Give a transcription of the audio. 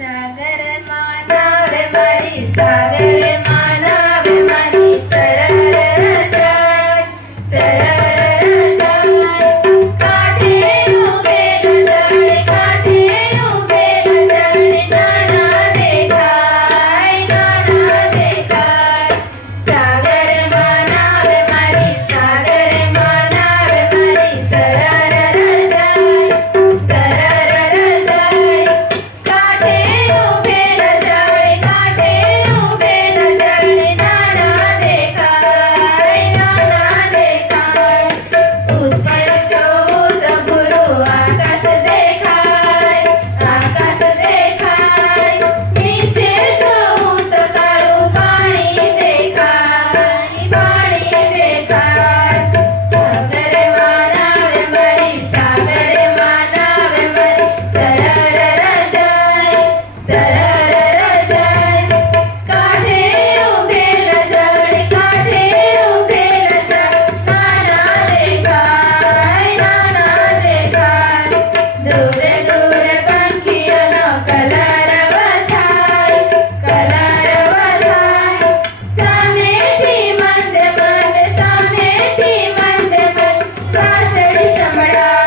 સાગર માનાવે મારી સાગર માનાવે મારી સરર જાય સરર જાય કાંઠે ઉભેલ જળ કાંઠે ઉભેલ જળ નાના દેખાય સાગર માનાવે મારી સાગર માનાવે મારી સરર જાય સરર જાય કાંઠે ઉભેલ જળ કાંઠે ઉભેલ જળ નાના દેખાય ઉપર જોઉં તો પૂરું આકાશ દેખાય નીચે જોઉં તો કાળું પાણી દેખાય સાગર માનાવે મારી સાગર માનાવે મારી સરર જાય કાંઠે ઉભેલ જળ કાંઠે ઉભેલ જળ નાના દેખાય દૂર દૂર પંખીઓનો કલરવ થાય સામેથી મંદ મંદ વાંસળી સંભળાય